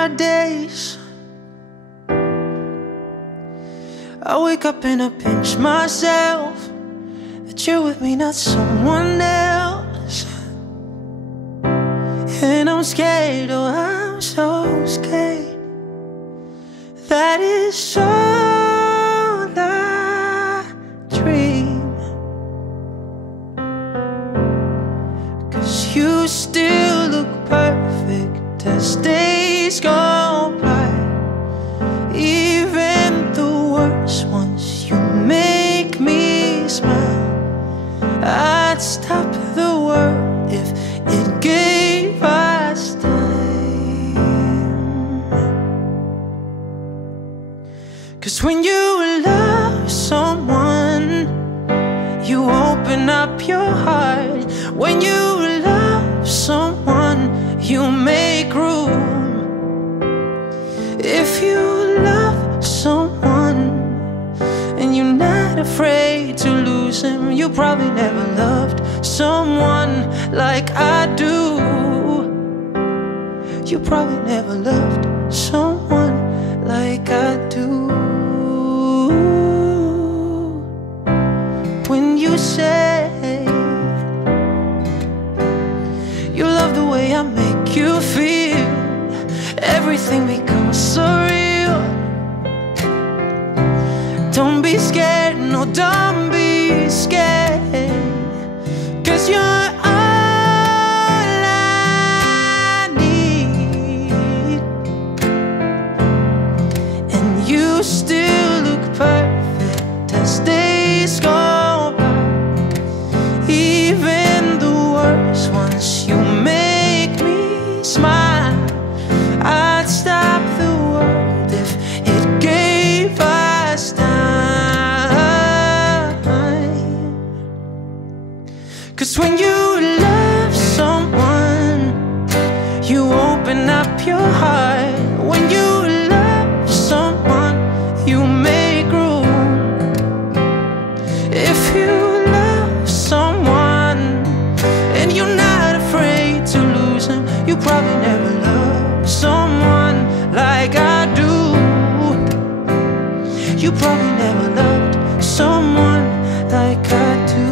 are days I wake up and I pinch myself that you're with me, not someone else. And I'm scared, oh I'm so scared. That is all I dream. 'Cause you still look perfect as days go by. Even the worst ones, you make me smile. I'd stop the world if it gave us time. 'Cause when you love someone, you open up your heart. When you love someone, you make room. If you love someone and you're not afraid to lose him, you probably never loved someone like I do. You probably never loved someone like I do. When you say you love the way I make you feel, everything becomes surreal. Don't be scared, no, don't be scared. 'Cause you're all I need. And you still look perfect as days go by. Even the worst ones, you make me smile. I'd stop the world if it gave us time. 'Cause when you love someone, you open up your heart. When you love someone, you make room. If you love someone and you're not afraid to lose him, you probably never loved someone like I do. You probably never loved someone like I do.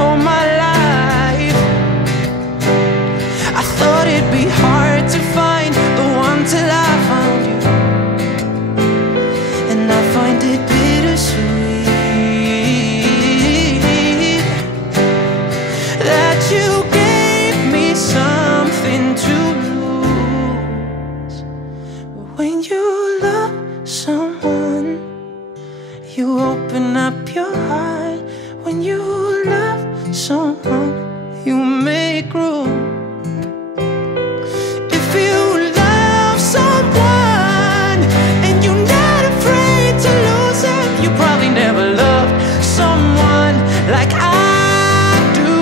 All my life I thought it'd be hard to find the one till I found you. And I find it bittersweet that you gave me something to lose. But when you love someone, you open up your heart. When you love someone, you make room. If you love someone and you're not afraid to lose him, you probably never loved someone like I do.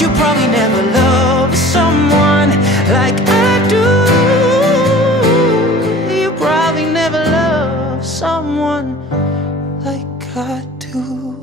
You probably never loved someone like I do. You probably never loved someone like I do.